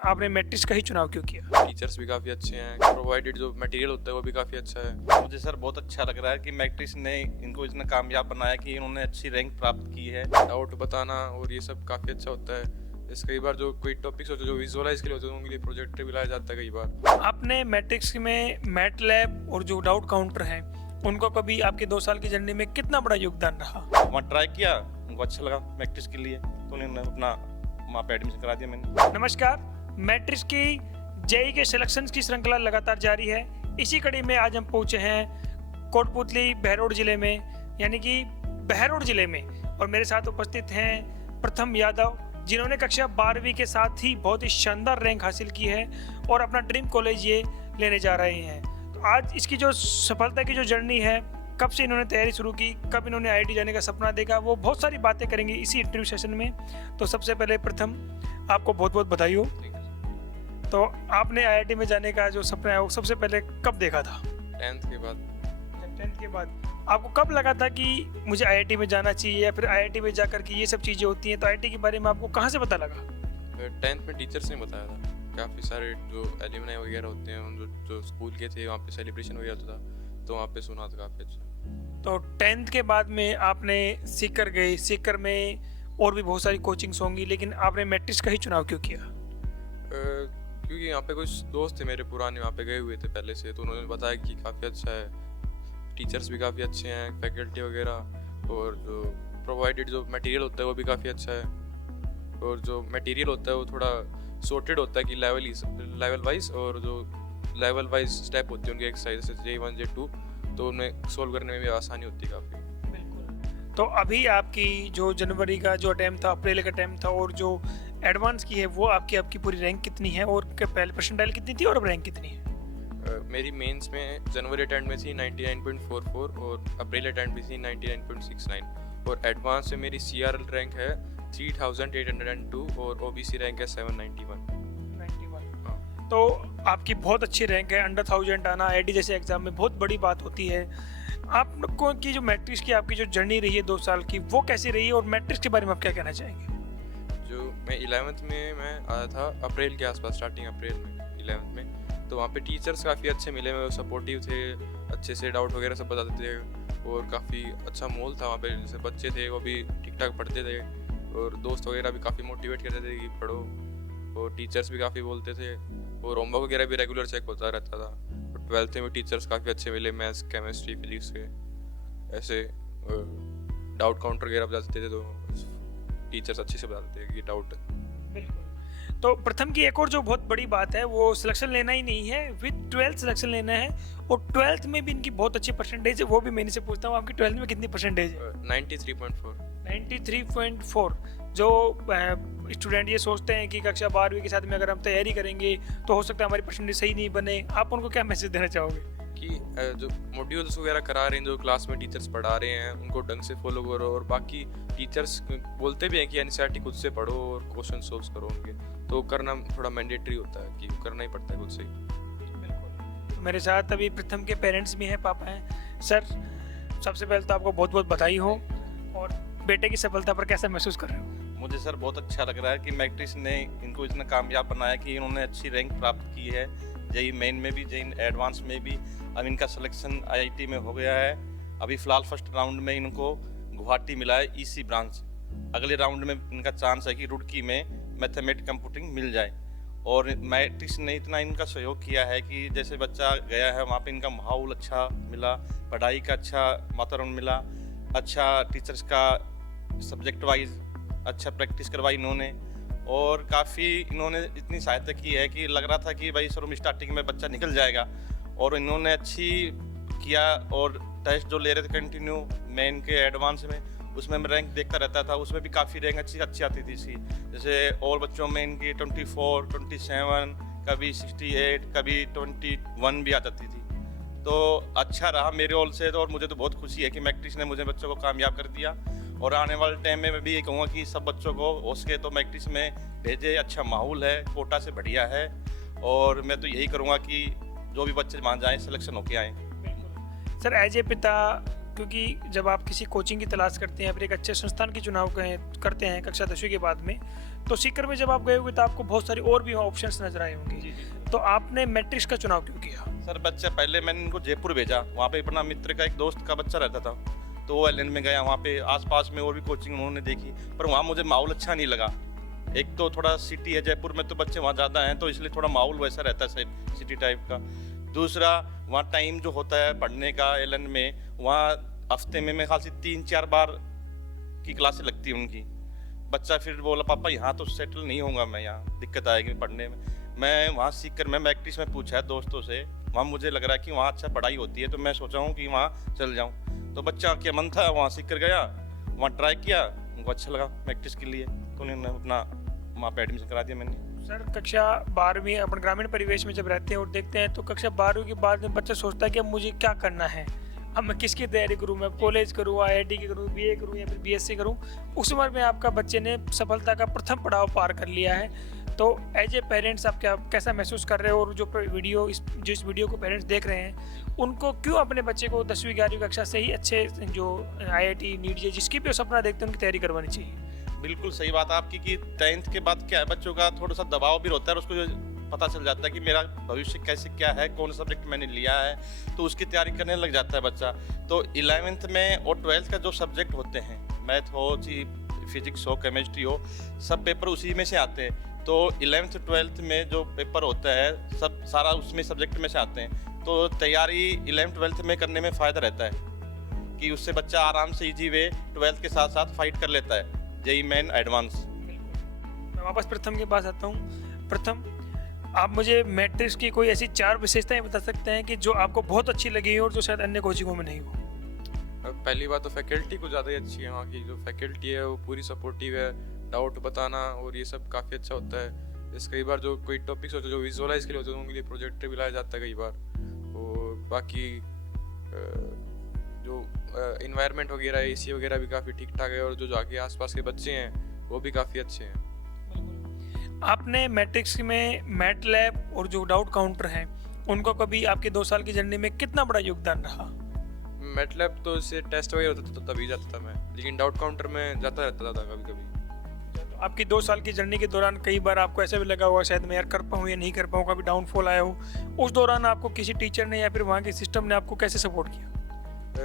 आपने मैट्रिक्स का ही चुनाव क्यों किया? टीचर्स भी काफ़ी अच्छे हैं, प्रोवाइडेड जो मटेरियल होता है वो भी काफ़ी अच्छा है। मुझे सर बहुत अच्छा लग रहा है कि मैट्रिक्स ने इनको इतना कामयाब बनाया कि इन्होंने अच्छी रैंक प्राप्त की है। डाउट बताना और ये सब काफ़ी अच्छा होता है। इस कई बार जो कोई टॉपिक्स होते हैं जो विजुअलाइज के लिए होते हैं उनके लिए प्रोजेक्टर भी लाया जाता है कई बार। आपने मैट्रिक्स में मैट लैब और जो डाउट काउंटर है उनको कभी आपके 2 साल की जर्नी में कितना बड़ा योगदान रहा? वहाँ ट्राई किया, उनको अच्छा लगा मैट्रिक्स के लिए, तो उन्होंने अपना वहाँ पे एडमिशन करा दिया मैंने। नमस्कार, मैट्रिक्स की जेई के सिलेक्शन की श्रृंखला लगातार जारी है। इसी कड़ी में आज हम पहुंचे हैं कोटपुतली बहरोड जिले में, यानी कि बहरोड जिले में, और मेरे साथ उपस्थित हैं प्रथम यादव, जिन्होंने कक्षा 12वीं के साथ ही बहुत ही शानदार रैंक हासिल की है और अपना ड्रीम कॉलेज ये लेने जा रहे हैं। तो आज इसकी जो सफलता की जो जर्नी है, कब से इन्होंने तैयारी शुरू की, कब इन्होंने आईआईटी जाने का सपना देखा, वो बहुत सारी बातें करेंगे इसी इंटरव्यू सेशन में। तो सबसे पहले प्रथम आपको बहुत बहुत बधाई हो। तो आपने आईआईटी में जाने का जो सपना है वो सबसे पहले कब देखा था? 10th के बाद। 10th के बाद आपको कब लगा था कि मुझे आईआईटी में जाना चाहिए, या फिर आईआईटी में जाकर के ये सब चीज़ें होती हैं, तो आईआईटी के बारे में आपको कहाँ से पता लगा? 10th में टीचर्स ने बताया था, काफ़ी सारे जो एल्यूमनाई वगैरह होते हैं जो स्कूल के थे, वहाँ पे सेलिब्रेशन वगैरह होता था, तो वहाँ पे सुना था काफ़ी अच्छा। तो 10th के बाद में आपने सीकर गए, सीकर में और भी बहुत सारी कोचिंग्स होंगी, लेकिन आपने मैट्रिक्स का ही चुनाव क्यों किया? क्योंकि यहाँ पे कुछ दोस्त थे मेरे पुराने, वहाँ पे गए हुए थे पहले से, तो उन्होंने बताया कि काफ़ी अच्छा है, टीचर्स भी काफ़ी अच्छे हैं, फैकल्टी वगैरह, और जो प्रोवाइडेड जो मटेरियल होता है वो भी काफ़ी अच्छा है, और जो मटेरियल होता है वो थोड़ा सॉर्टेड होता है कि लेवल वाइज, और जो लेवल वाइज स्टेप होती है उनकी एक्सरसाइज जैसे J1 J2, तो उन्हें सोल्व करने में भी आसानी होती है काफ़ी। बिल्कुल। तो अभी आपकी जो जनवरी का जो अटैम्प्ट था, अप्रैल का अटैम्प्ट था, और जो एडवांस की है वो आपकी पूरी रैंक कितनी है, और पहले परसेंटाइल कितनी थी और अब रैंक कितनी है? मेरी मेंस में जनवरी अटेम्प्ट में थी 99.44 और अप्रैल अटेम्प्ट में थी 99.69, और एडवांस में मेरी CRL रैंक है 3802 और OBC रैंक है 791। तो आपकी बहुत अच्छी रैंक है। अंडर 1000 आना आईआईटी जैसे एग्जाम में बहुत बड़ी बात होती है। आप लोगों की जो मैट्रिक्स की आपकी जो जर्नी रही है 2 साल की, वो कैसी रही है, और मैट्रिक्स के बारे में आप क्या कहना चाहेंगे? जो मैं 11th में मैं आया था अप्रैल के आसपास, स्टार्टिंग अप्रैल में 11th में, तो वहाँ पे टीचर्स काफ़ी अच्छे मिले, वो सपोर्टिव थे, अच्छे से डाउट वगैरह सब बताते थे, और काफ़ी अच्छा माहौल था वहाँ पे। जैसे बच्चे थे वो भी ठीक ठाक पढ़ते थे, और दोस्त वगैरह भी काफ़ी मोटिवेट करते थे कि पढ़ो, और टीचर्स भी काफ़ी बोलते थे, और होमवर्क वगैरह भी रेगुलर चेक होता रहता था। और 12th में टीचर्स काफ़ी अच्छे मिले, मैथ्स, केमिस्ट्री, फिजिक्स के, ऐसे डाउट काउंटर वगैरह बताते थे, तो टीचर्स अच्छे से बताते थे कि डाउट। बिल्कुल। तो प्रथम की एक और जो बहुत बड़ी बात है वो सिलेक्शन लेना ही नहीं है, विद 12th सिलेक्शन लेना है, और 12th में भी इनकी बहुत अच्छी परसेंटेज है। वो भी मैंने से पूछता हूँ, आपकी 12th में कितनी परसेंटेज है? 93.4। 93.4। जो स्टूडेंट ये सोचते हैं कि कक्षा 12वीं के साथ में अगर हम तैयारी करेंगे तो हो सकता है हमारी परसेंटेज सही नहीं बने, आप उनको क्या मैसेज देना चाहोगे? कि जो मॉड्यूल्स वगैरह करा रहे हैं, जो क्लास में टीचर्स पढ़ा रहे हैं, उनको ढंग से फॉलो करो, और बाकी टीचर्स बोलते भी हैं कि एनसीईआरटी खुद से पढ़ो और क्वेश्चन सॉल्व करो उनके, तो करना थोड़ा मैंडेटरी होता है कि करना ही पड़ता है खुद से। बिल्कुल। तो मेरे साथ अभी प्रथम के पेरेंट्स भी हैं, पापा हैं। सर, सबसे पहले तो आपको बहुत बहुत बधाई हो, और बेटे की सफलता पर कैसा महसूस कर रहे हो? मुझे सर बहुत अच्छा लग रहा है कि मैट्रिक्स ने इनको इतना कामयाब बनाया कि इन्होंने अच्छी रैंक प्राप्त की है, जेई मेन में भी, जेई एडवांस में भी। अब इनका सिलेक्शन आईआईटी में हो गया है। अभी फ़िलहाल फर्स्ट राउंड में इनको गुवाहाटी मिला है ईसी ब्रांच। अगले राउंड में इनका चांस है कि रुड़की में मैथमेटिक्स कंप्यूटिंग मिल जाए। और मैट्रिक्स ने इतना इनका सहयोग किया है कि जैसे बच्चा गया है वहाँ पे इनका माहौल अच्छा मिला, पढ़ाई का अच्छा वातावरण मिला, अच्छा टीचर्स का सब्जेक्ट वाइज अच्छा प्रैक्टिस करवाई इन्होंने, और काफ़ी इन्होंने इतनी सहायता की है कि लग रहा था कि भाई शुरू में स्टार्टिंग में बच्चा निकल जाएगा, और इन्होंने अच्छी किया। और टेस्ट जो ले रहे थे कंटिन्यू मेन के एडवांस में, उसमें मैं रैंक देखता रहता था, उसमें भी काफ़ी रैंक अच्छी आती थी इसकी। जैसे और बच्चों में इनकी 24, 27, कभी 68, कभी 21 भी आ जाती थी। तो अच्छा रहा मेरे ओर से, तो और मुझे तो बहुत खुशी है कि मैट्रिक्स ने मुझे बच्चों को कामयाब कर दिया। और आने वाले टाइम में मैं भी ये कहूँगा कि सब बच्चों को हो सके तो मैट्रिक्स में भेजे, अच्छा माहौल है, कोटा से बढ़िया है, और मैं तो यही करूँगा कि जो भी बच्चे वहाँ जाएँ सिलेक्शन होके आएँ। बिल्कुल। सर, एज ए पिता, क्योंकि जब आप किसी कोचिंग की तलाश करते हैं, फिर एक अच्छे संस्थान की चुनाव करते हैं कक्षा 10वीं के बाद में, तो सीकर में जब आप गए होंगे तो आपको बहुत सारी और भी ऑप्शंस नजर आए होंगे, तो आपने मैट्रिक्स का चुनाव क्यों किया? सर बच्चा पहले मैंने इनको जयपुर भेजा, वहाँ पे अपना मित्र का एक दोस्त का बच्चा रहता था, तो वो एलएन में गया, वहाँ पे आसपास में और भी कोचिंग उन्होंने देखी, पर वहाँ मुझे माहौल अच्छा नहीं लगा। एक तो थोड़ा सिटी है जयपुर में, तो बच्चे वहाँ ज़्यादा हैं, तो इसलिए थोड़ा माहौल वैसा रहता है सिटी टाइप का। दूसरा वहाँ टाइम जो होता है पढ़ने का एलएन में, वहाँ हफ्ते में मेरे ख्याल से 3-4 बार की क्लासें लगती हैं उनकी। बच्चा फिर बोला पापा यहाँ तो सेटल नहीं होऊंगा मैं, यहाँ दिक्कत आएगी पढ़ने में। मैं वहाँ सीख कर मैं मैट्रिक्स में पूछा है दोस्तों से, वहाँ मुझे लग रहा है कि वहाँ अच्छा पढ़ाई होती है, तो मैं सोचा हूँ कि वहाँ चल जाऊँ। तो बच्चा क्या मन था, वहाँ सीख कर गया, वहाँ ट्राई किया, उनको अच्छा लगा मैट्रिक्स के लिए, तो उन्होंने अपना वहाँ पे एडमिशन करा दिया मैंने। सर कक्षा 12वीं अपन ग्रामीण परिवेश में जब रहते हैं और देखते हैं तो कक्षा 12वीं के बाद में बच्चा सोचता है कि अब मुझे क्या करना है, अब मैं किसकी तैयारी करूं, मैं कॉलेज करूं, IIT की करूं, BA करूं या फिर BSc करूं। उस उम्र में आपका बच्चे ने सफलता का प्रथम पड़ाव पार कर लिया है, तो एज ए पेरेंट्स आप क्या कैसा महसूस कर रहे हो, और जो इस वीडियो को पेरेंट्स देख रहे हैं उनको क्यों अपने बच्चे को 10वीं 11वीं कक्षा से ही अच्छे जो IIT नीट जे जिसकी भी सपना देखते हैं उनकी तैयारी करवानी चाहिए? बिल्कुल सही बात आपकी कि 10th के बाद क्या है, बच्चों का थोड़ा सा दबाव भी होता है, और उसको पता चल जाता है कि मेरा भविष्य कैसे क्या है, कौन सा सब्जेक्ट मैंने लिया है, तो उसकी तैयारी करने लग जाता है बच्चा। तो 11th में और 12th का जो सब्जेक्ट होते हैं, मैथ हो, फिजिक्स हो, केमिस्ट्री हो, सब पेपर उसी में से आते हैं। तो 11th 12th में जो पेपर होता है सब सारा उसमें सब्जेक्ट में से आते हैं, तो तैयारी 11th 12th में करने में फ़ायदा रहता है कि उससे बच्चा आराम से इजी वे 12th के साथ साथ फाइट कर लेता है जेईई मेन एडवांस। मैं वापस प्रथम के पास आता हूँ। प्रथम, आप मुझे मैट्रिक्स की कोई ऐसी 4 विशेषताएं बता सकते हैं कि जो आपको बहुत अच्छी लगी हो और जो शायद अन्य कोचिंगों में नहीं हो? पहली बात तो फैकल्टी कुछ ज़्यादा ही अच्छी है, वहाँ की जो फैकल्टी है वो पूरी सपोर्टिव है, डाउट बताना और ये सब काफ़ी अच्छा होता है। जैसे कई बार जो कोई टॉपिक्स होते हैं जो विजुअलाइज के लिए होते हैं उनके लिए प्रोजेक्टर भी लाया जाता है कई बार, और बाकी जो इन्वायरमेंट वगैरह AC वगैरह भी काफ़ी ठीक ठाक है, और जो आगे आसपास के बच्चे हैं वो भी काफ़ी अच्छे हैं। आपने मैट्रिक्स में मैट लैब और जो डाउट काउंटर हैं उनको कभी आपके 2 साल की जर्नी में कितना बड़ा योगदान रहा? मैटलैब तो इससे टेस्ट वगैरह होता था तो तभी जाता था मैं, लेकिन डाउट काउंटर में जाता रहता था कभी कभी। तो आपकी 2 साल की जर्नी के दौरान कई बार आपको ऐसा भी लगा होगा शायद मैं यार कर पाऊँ या नहीं कर पाऊँ, कभी डाउनफॉल आया हो, उस दौरान आपको किसी टीचर ने या फिर वहाँ के सिस्टम ने आपको कैसे सपोर्ट किया?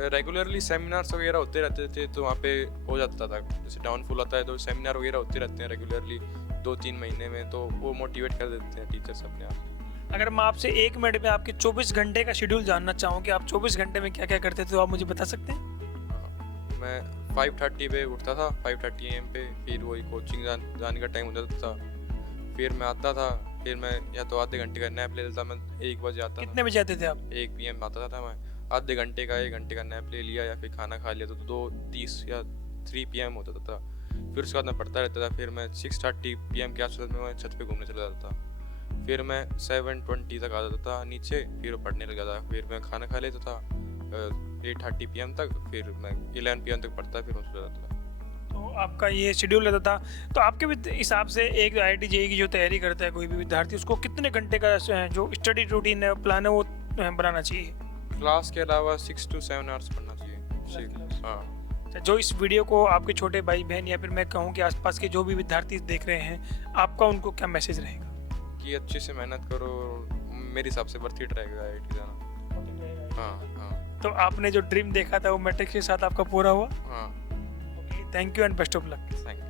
रेगुलरली सेमिनार्स वगैरह होते रहते थे, तो वहाँ पे हो जाता था। जैसे डाउनफॉल आता है तो सेमिनार वगैरह होते रहते हैं रेगुलरली 2-3 महीने में, तो वो मोटिवेट कर देते हैं टीचर्स अपने आप। अगर मैं आपसे 1 मिनट में आपके 24 घंटे का शेड्यूल जानना चाहूँ कि आप 24 घंटे में क्या क्या करते थे, तो आप मुझे बता सकते हैं? हाँ, मैं 5:30 पे उठता था, 5:30 AM पे, फिर वही कोचिंग जाने का टाइम हो जाता था, फिर मैं आता था, फिर मैं या तो आधे घंटे का नैप ले लेता, मैं 1 बजे आता था। कितने बजे आते थे आप? 1 PM आता था मैं, आधे घंटे का 1 घंटे का नैप ले लिया या फिर खाना खा लिया तो 2:30 या 3 PM होता था। फिर उसके बाद मैं पढ़ता रहता था, फिर मैं 6:30 PM के आसपास में मैं छत पे घूमने चला जाता था, फिर मैं 7:20 तक आ जाता था नीचे, फिर पढ़ने लग जाता, फिर मैं खाना खा लेता था 8:30 PM तक, फिर मैं 11 PM तक पढ़ता, फिर मैं सो जाता था। तो आपका ये शेड्यूल रहता था। तो आपके भी हिसाब से एक IIT JEE की जो तैयारी करता है कोई भी विद्यार्थी, उसको कितने घंटे का जो स्टडी रूटीन है, प्लान है, वो बनाना चाहिए? क्लास के अलावा 6 to 7 आवर्स पढ़ना चाहिए। हाँ, जो इस वीडियो को आपके छोटे भाई बहन या फिर मैं कहूँ कि आसपास के जो भी विद्यार्थी देख रहे हैं, आपका उनको क्या मैसेज रहेगा? कि अच्छे से मेहनत करो, मेरे हिसाब से वर्थ इट रहेगा IIT जाना। हाँ। तो आपने जो ड्रीम देखा था वो मैट्रिक्स के साथ आपका पूरा हुआ? हाँ। Okay, thank you and best of luck. Thank you.